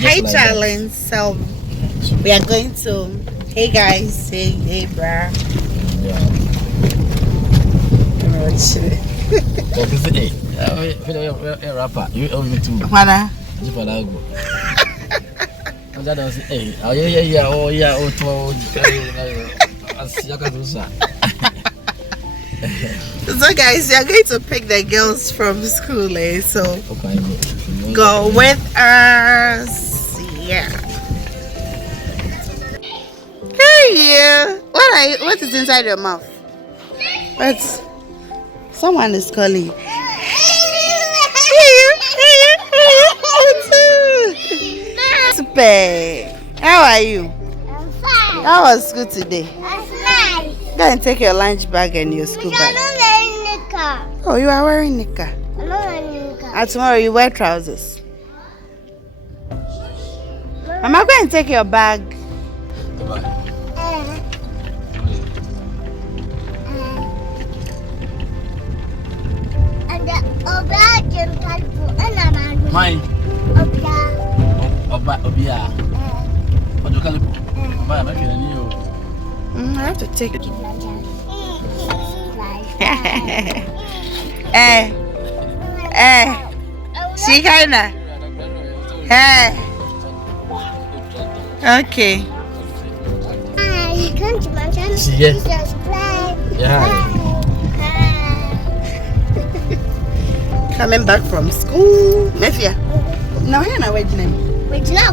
Hi, darling. So we are going to. Hey guys, say hey, brah. Yeah. Hey, rapper. You owe me too. Wanna? Hey, oh yeah, oh yeah, oh, So guys, we are going to pick the girls from school, eh? So go with us. Yeah. Hey, what is inside your mouth? What? Someone is calling you. Super. How are you? I'm fine. How was school today? That's nice. Go and take your lunch bag and your school bag. I'm not wearing knicker. Oh, you are wearing knicker. I'm not wearing knicker. And tomorrow you wear trousers. Mama, go and take your bag. And the Obadian Kalpo and a man. Mine. Obia. What do you call it? I have to take it. She kinda. Okay. You come to my channel. Yes. Yeah. Coming back from school. Mefia. Now here now what's name? Which now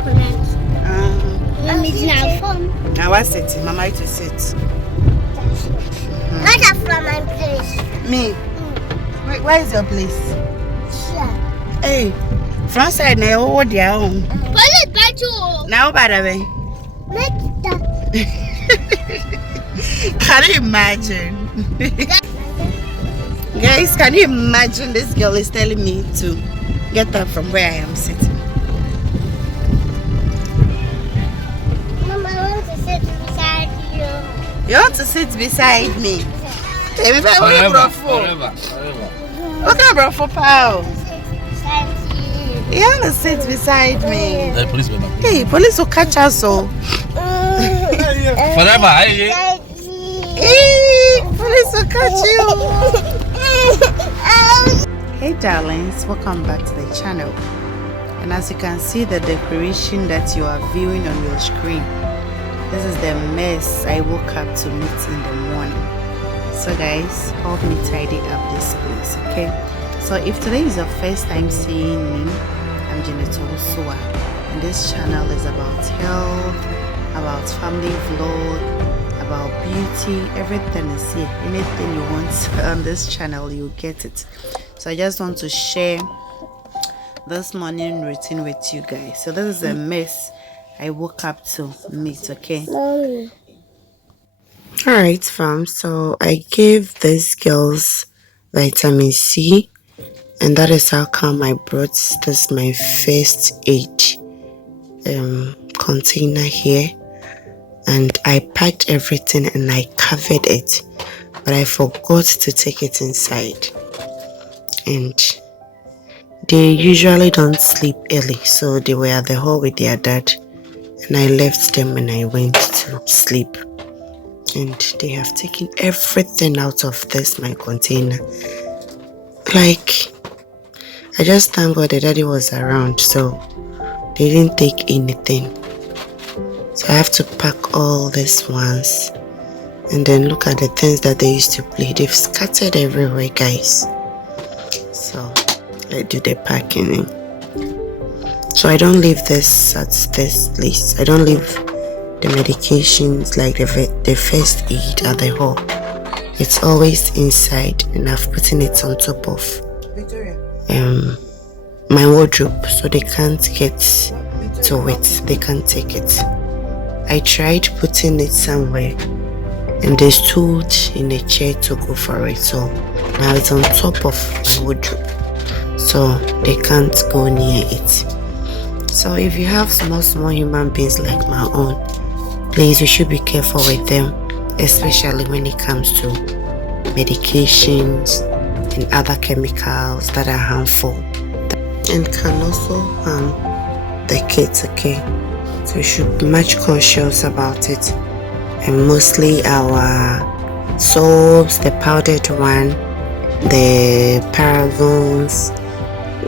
Now I sit. Mama to sit. Not from my place. Me. Where is your place? Yeah. Hey. Front side now what their own. Police patrol. Now by the way. Can you imagine? Guys, can you imagine this girl is telling me to get up from where I am sitting? Mama, I want to sit beside you. You want to sit beside me? Hey, Forever. What kind of bro for pal? Beside you. You want to sit beside me? The police will Hey, police will catch us so. Forever, hey. Hey, police will catch you. Hey darlings, welcome back to the channel. And as you can see the decoration that you are viewing on your screen, this is the mess I woke up to meet in the morning. So guys, help me tidy up this place, okay? So if today is your first time seeing me, I'm janeospace, and this channel is about health, about family vlog, about beauty. Everything is here. Anything you want on this channel, you get it. So I just want to share this morning routine with you guys. So this is a mess I woke up to meet, okay? Alright fam, so I gave these girls vitamin C, and that is how come I brought this my first aid container here, and I packed everything and I covered it, but I forgot to take it inside. And they usually don't sleep early, so they were at the hall with their dad, and I left them and I went to sleep. And they have taken everything out of this my container. Like, I just thank God the daddy was around, so they didn't take anything. So I have to pack all this once, and then look at the things that they used to play. They've scattered everywhere, guys. So I do the packing. So I don't leave this at this place. I don't leave the medications like the first aid at the hall. It's always inside, and I've put it on top of my wardrobe, so they can't get to it. They can't take it. I tried putting it somewhere, and they stood in a chair to go for it. So now it's on top of my wardrobe, so they can't go near it. So if you have small human beings like my own, please, you should be careful with them, especially when it comes to medications and other chemicals that are harmful and can also harm the kids, okay? So we should be much cautious about it. And mostly our soaps, the powdered one, the paragons,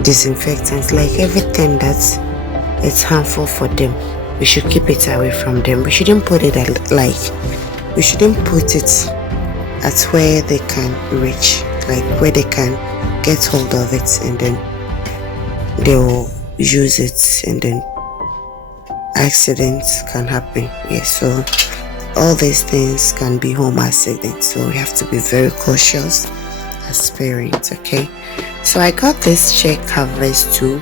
disinfectants, like everything that's it's harmful for them, we should keep it away from them. We shouldn't put it at, we shouldn't put it at where they can reach, like where they can get hold of it and then they'll use it and then accidents can happen. Yes, so all these things can be home accidents, so we have to be very cautious as parents, okay? So I got this chair covers too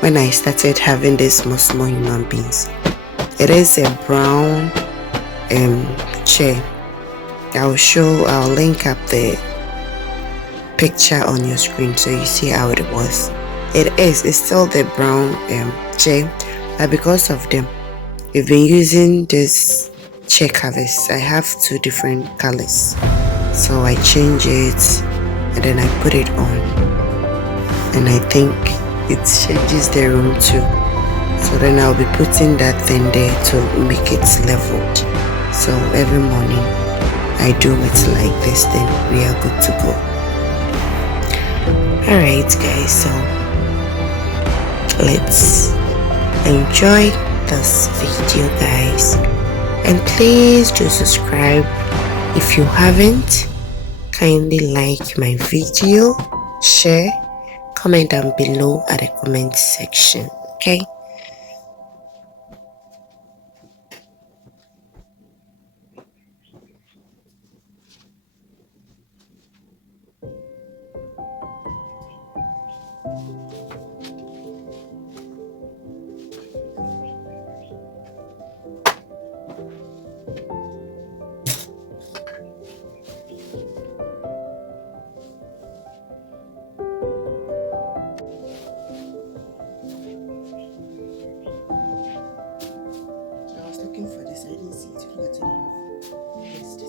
when I started having this small human beings. It is a brown chair. I'll link up the picture on your screen so you see how it was. It's still the brown chair, but because of them, we've been using this chair covers. I have 2 different colors, so I change it and then I put it on, and I think it changes the room too. So then I'll be putting that thing there to make it leveled. So every morning I do it like this, then we are good to go. Alright guys, so let's enjoy this video guys, and please do subscribe if you haven't. Kindly like my video, share, comment down below at the comment section, okay? I was looking for this, I didn't see it. Look at it, I missed it.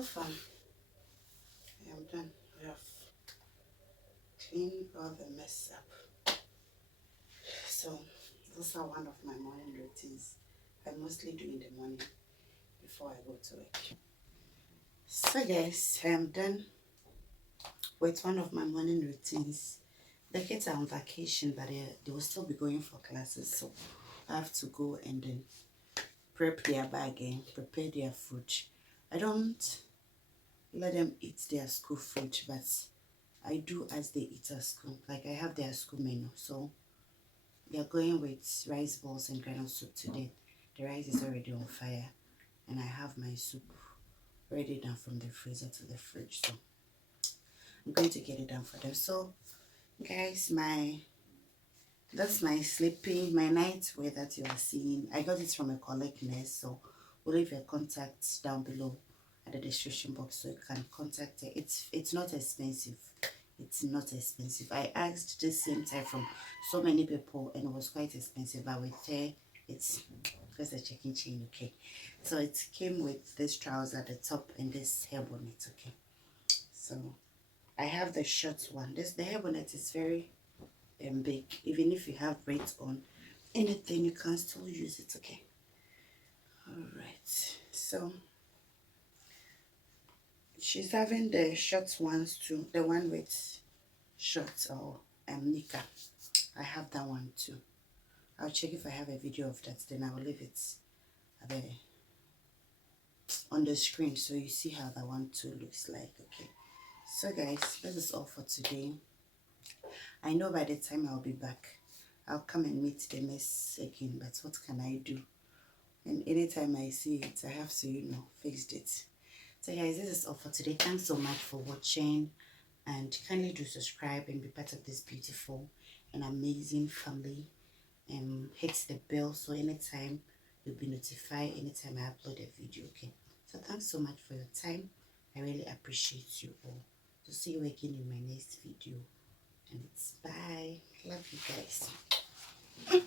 so far I am done. I have cleaned all the mess up. So those are one of my morning routines. I mostly do in the morning before I go to work. So guys, I am done with one of my morning routines. The kids are on vacation, but they will still be going for classes, so I have to go and then prep their bag and prepare their food. I don't let them eat their school food, but I do as they eat at school. Like I have their school menu, so they're going with rice balls and granite soup today. The rice is already on fire, and I have my soup ready down from the freezer to the fridge. So I'm going to get it done for them. So guys, that's my sleeping, my night wear that you are seeing. I got it from a colleague nurse, so we'll leave your contacts down below at the description box so you can contact her. It's not expensive. It's not expensive. I asked the same time from so many people and it was quite expensive, but with her it's just a checking chain. Okay, so it came with this trouser at the top and this hair bonnet. Okay, so I have the short one. The hair bonnet is very big. Even if you have braids on anything, you can still use it. Okay, all right, so she's having the short ones too, the one with shorts or knicker. I have that one too. I'll check if I have a video of that, then I will leave it there on the screen so you see how that one too looks like. Okay, so guys, this is all for today. I know by the time I'll be back I'll come and meet the mess again, but what can I do? And anytime I see it, I have to, fix it. So guys, this is all for today. Thanks so much for watching, and kindly do subscribe and be part of this beautiful and amazing family. Hit the bell so anytime you'll be notified anytime I upload a video. Okay, so thanks so much for your time. I really appreciate you all. So see you again in my next video, and it's bye. Love you guys.